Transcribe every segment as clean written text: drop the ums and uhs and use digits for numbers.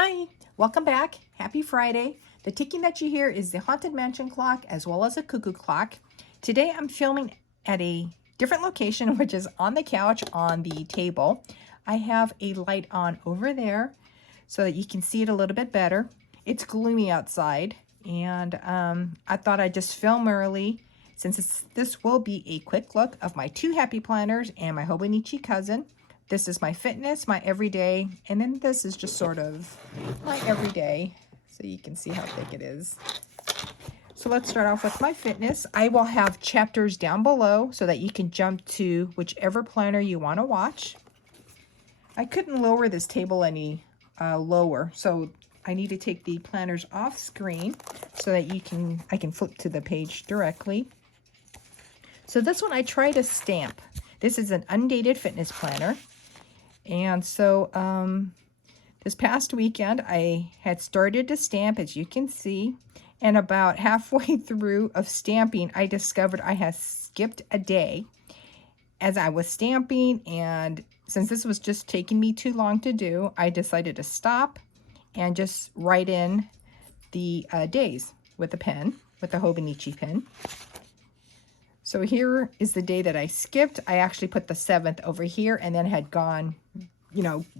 Hi, welcome back. Happy Friday. The ticking that you hear is the Haunted Mansion clock as well as a cuckoo clock. Today I'm filming at a different location, which is on the couch on the table. I have a light on over there so that you can see it a little bit better. It's gloomy outside, and I thought I'd just film early since this will be a quick look of my two happy planners and my Hobonichi cousin. This is my fitness, my everyday, and then this is just sort of my everyday, so you can see how thick it is. So let's start off with my fitness. I will have chapters down below so that you can jump to whichever planner you want to watch. I couldn't lower this table any lower, so I need to take the planners off screen so that I can flip to the page directly. So this one I try to stamp. This is an undated fitness planner. And so this past weekend, I had started to stamp, as you can see, and about halfway through of stamping, I discovered I had skipped a day as I was stamping, and since this was just taking me too long to do, I decided to stop and just write in the days with a pen, with the Hobonichi pen. So here is the day that I skipped. I actually put the 7th over here and then had gone,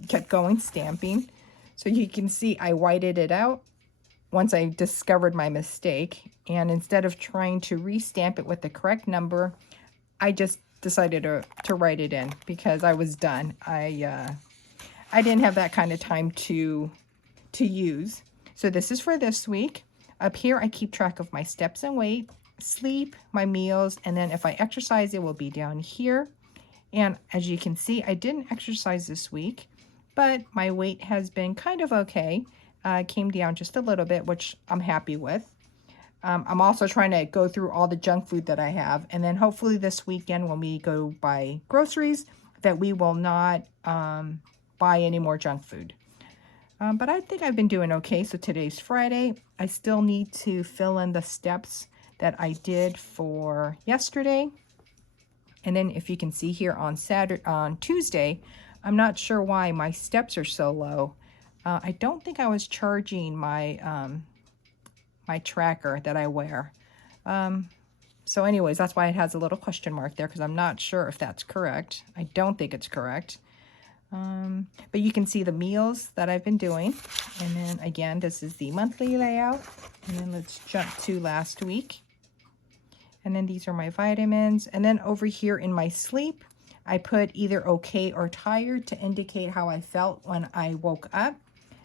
kept going stamping. So you can see I whited it out once I discovered my mistake. And instead of trying to restamp it with the correct number, I just decided to write it in because I was done. I didn't have that kind of time to use. So this is for this week. Up here, I keep track of my steps and weight, sleep, my meals, and then if I exercise, it will be down here. And as you can see, I didn't exercise this week, but my weight has been kind of okay. Came down just a little bit, which I'm happy with. I'm also trying to go through all the junk food that I have, and then hopefully this weekend when we go buy groceries, that we will not buy any more junk food. But I think I've been doing okay. So today's Friday. I still need to fill in the steps that I did for yesterday. And then if you can see here on Tuesday, I'm not sure why my steps are so low. I don't think I was charging my my tracker that I wear. So anyways, that's why it has a little question mark there, because I'm not sure if that's correct. I don't think it's correct. But you can see the meals that I've been doing. And then again, this is the monthly layout. And then let's jump to last week. And then these are my vitamins. And then over here in my sleep, I put either okay or tired to indicate how I felt when I woke up.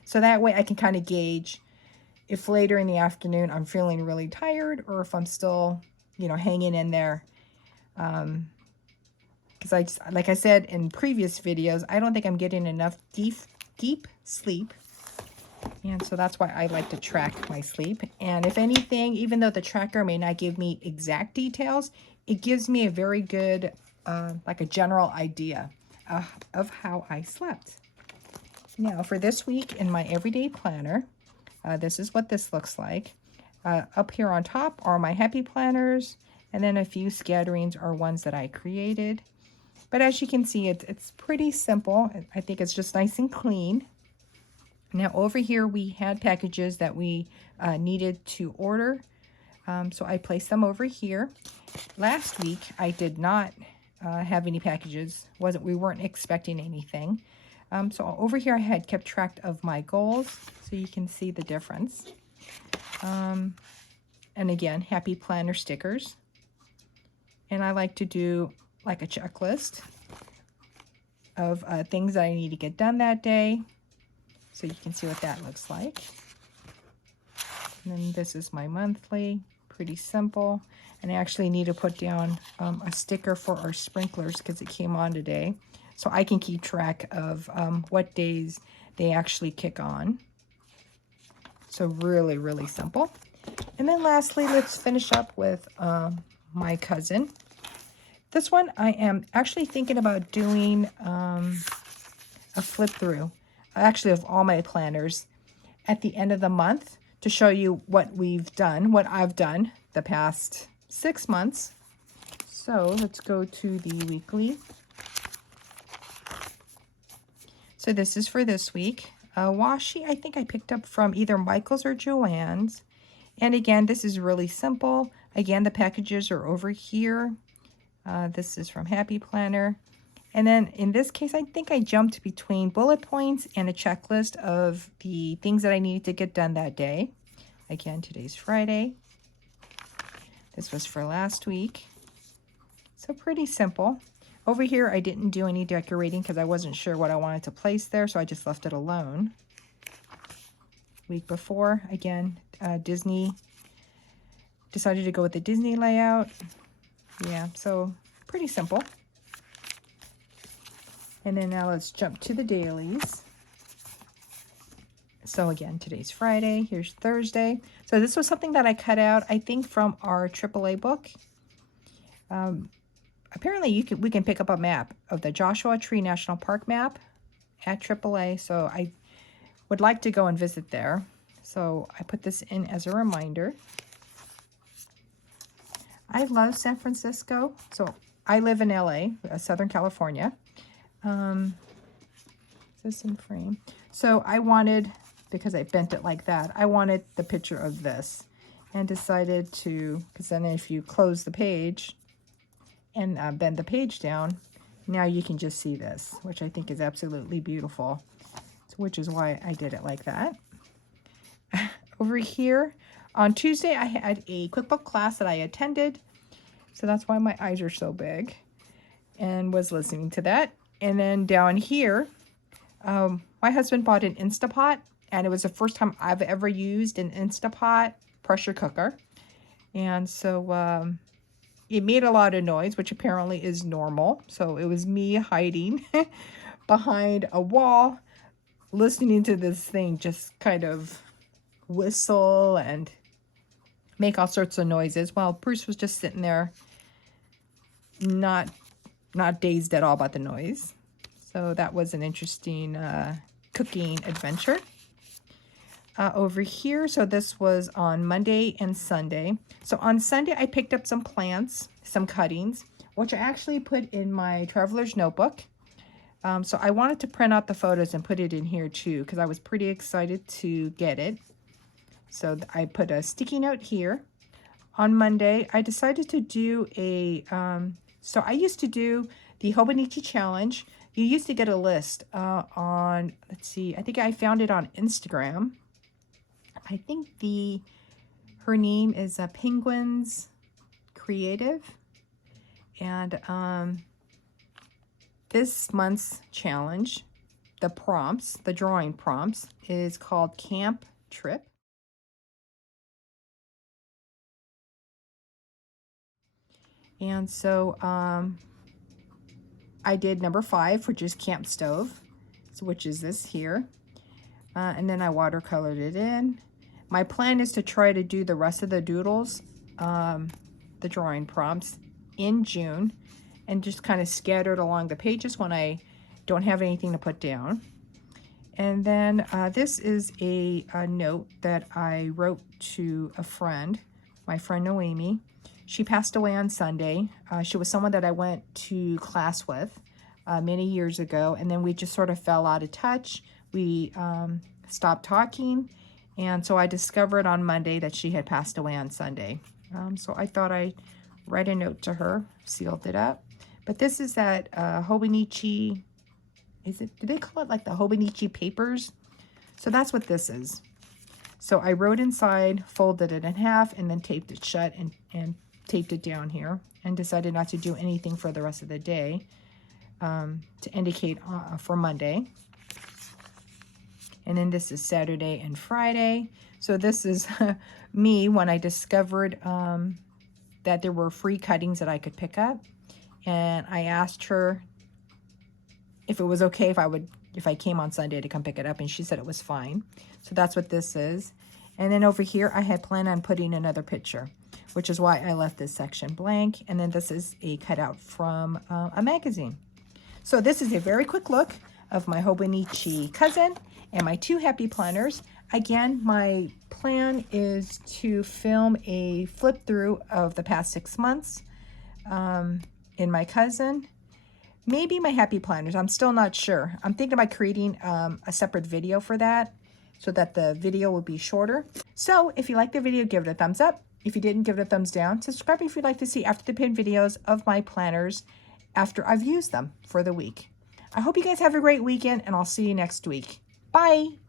So that way I can kind of gauge if later in the afternoon I'm feeling really tired or if I'm still, hanging in there. Because like I said in previous videos, I don't think I'm getting enough deep sleep. And so that's why I like to track my sleep. And if anything, even though the tracker may not give me exact details, it gives me a very good, like a general idea of how I slept. Now for this week in my everyday planner, this is what this looks like. Up here on top are my happy planners, and then a few scatterings are ones that I created. But as you can see, it's pretty simple. I think it's just nice and clean. Now over here we had packages that we needed to order. So I placed them over here. Last week I did not have any packages. We weren't expecting anything. So over here I had kept track of my goals, so you can see the difference. And again, happy planner stickers. And I like to do like a checklist of things that I need to get done that day. So you can see what that looks like. And then this is my monthly, pretty simple. And I actually need to put down a sticker for our sprinklers because it came on today. So I can keep track of what days they actually kick on. So really, really simple. And then lastly, let's finish up with my cousin. This one I am actually thinking about doing a flip through, actually of all my planners at the end of the month to show you what I've done the past 6 months. So let's go to the weekly. So this is for this week. washi I think I picked up from either Michael's or Joann's. And again, this is really simple. Again, the packages are over here. This is from Happy Planner. And then in this case, I think I jumped between bullet points and a checklist of the things that I needed to get done that day. Again, today's Friday. This was for last week. So pretty simple. Over here, I didn't do any decorating because I wasn't sure what I wanted to place there, so I just left it alone. Week before, again, Disney. Decided to go with the Disney layout. Yeah, so pretty simple. And then now let's jump to the dailies. So again, today's Friday, here's Thursday. So this was something that I cut out, I think, from our AAA book. Apparently we can pick up a map of the Joshua Tree National Park map at AAA. So I would like to go and visit there. So I put this in as a reminder. I love San Francisco. So I live in LA, Southern California. Is this in frame? So I wanted, because I bent it like that, I wanted the picture of this and decided to, because then if you close the page and bend the page down, now you can just see this, which I think is absolutely beautiful, which is why I did it like that. Over here, on Tuesday, I had a QuickBook class that I attended, so that's why my eyes are so big, and was listening to that. And then down here, my husband bought an Instapot, and it was the first time I've ever used an Instapot pressure cooker. And so it made a lot of noise, which apparently is normal. So it was me hiding behind a wall, listening to this thing just kind of whistle and make all sorts of noises while Bruce was just sitting there, not dazed at all about the noise. So that was an interesting cooking adventure. Over here, so this was on Monday and Sunday. So on Sunday, I picked up some plants, some cuttings, which I actually put in my traveler's notebook. So I wanted to print out the photos and put it in here too, because I was pretty excited to get it. So I put a sticky note here. On Monday, I decided to do a, so I used to do the Hobonichi Challenge. You used to get a list on, let's see, I think I found it on Instagram. I think her name is Penguins Creative. And this month's challenge, the prompts, the drawing prompts, is called Camp Trip. And so I did number 5, which is Camp Stove, which is this here. And then I watercolored it in. My plan is to try to do the rest of the doodles, the drawing prompts, in June, and just kind of scattered along the pages when I don't have anything to put down. And then this is a note that I wrote to a friend, my friend Noemi. She passed away on Sunday. She was someone that I went to class with many years ago, and then we just sort of fell out of touch. We stopped talking, and so I discovered on Monday that she had passed away on Sunday. So I thought I'd write a note to her, sealed it up. But this is that Hobonichi, do they call it like the Hobonichi papers? So that's what this is. So I wrote inside, folded it in half, and then taped it shut and taped it down here, and decided not to do anything for the rest of the day to indicate for Monday. And then this is Saturday and Friday. So this is me when I discovered that there were free cuttings that I could pick up. And I asked her if it was okay if I came on Sunday to come pick it up, and she said it was fine. So that's what this is. And then over here, I had planned on putting another picture, which is why I left this section blank. And then this is a cutout from a magazine. So this is a very quick look of my Hobonichi cousin and my 2 happy planners. Again, my plan is to film a flip through of the past 6 months in my cousin. maybe my happy planners. I'm still not sure. I'm thinking about creating a separate video for that so that the video will be shorter. So if you liked the video, give it a thumbs up. If you didn't, give it a thumbs down. Subscribe if you'd like to see after the pin videos of my planners after I've used them for the week. I hope you guys have a great weekend, and I'll see you next week. Bye!